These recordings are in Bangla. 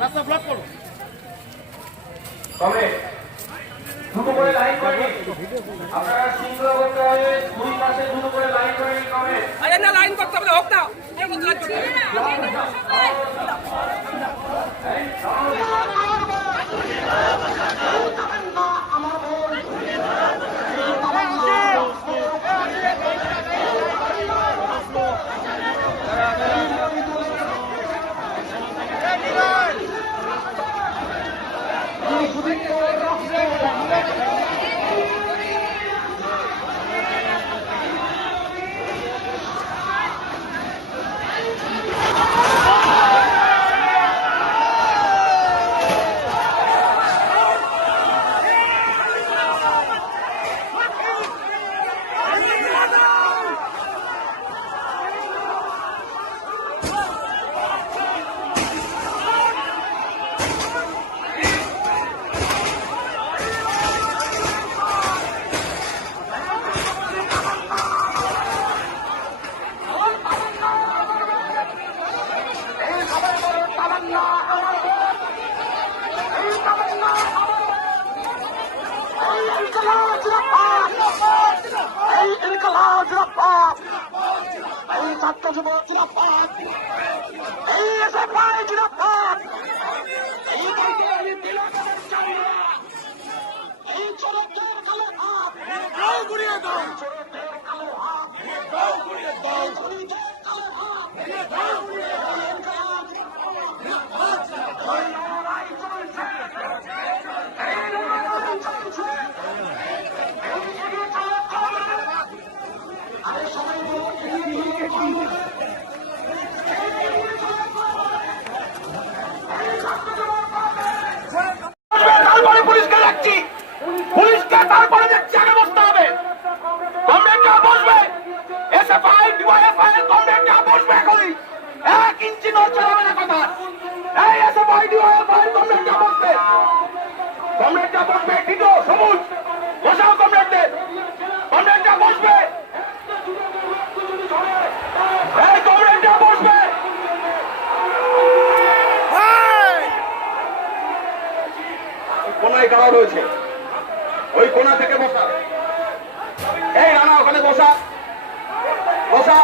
রাস্তা ব্লক করো। তবে দুটো করে লাইন করে আপনারা শৃঙ্খলা করতে হবে, দুই পাশে দুটো করে লাইন করে নিতে হবে। আরে না, লাইন করতে হবে না, হোক না। কোনায় গাড়া রয়েছে, ওই কোনা থেকে বসা। এই রানা ওখানে বসা বসা।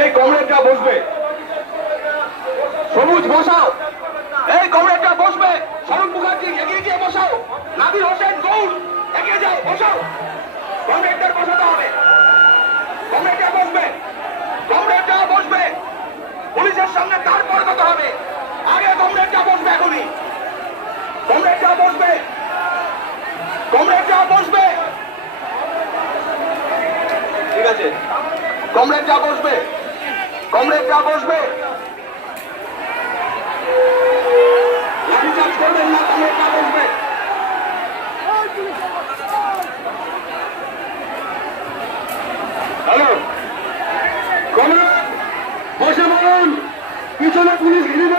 এই কমরেডরা বসবে, সবুজ বসাও। এই কমরেডরা বসবে, স্বরূপ মুখার্জি এগিয়ে গিয়ে বসাও। নাদির হোসেন গৌর এগিয়ে যাও, বসাও। কমরেডদের বসাতে হবে, কমরেডরা বসবে, কমরেডরা বসবে। পুলিশের সামনে তারপরে কথা হবে, আগে কমরেডরা বসবে। এখনই কমরেডরা বসবে, কমরেডরা বসবে। ঠিক আছে, কমরেডরা বসবে, কমরেডরা বসবে। লাঠিচার্জ করবেন না, কমরেডরা বসবে। হ্যালো, কমরেড বসে বলুন, পিছনে পুলিশ ঘিরে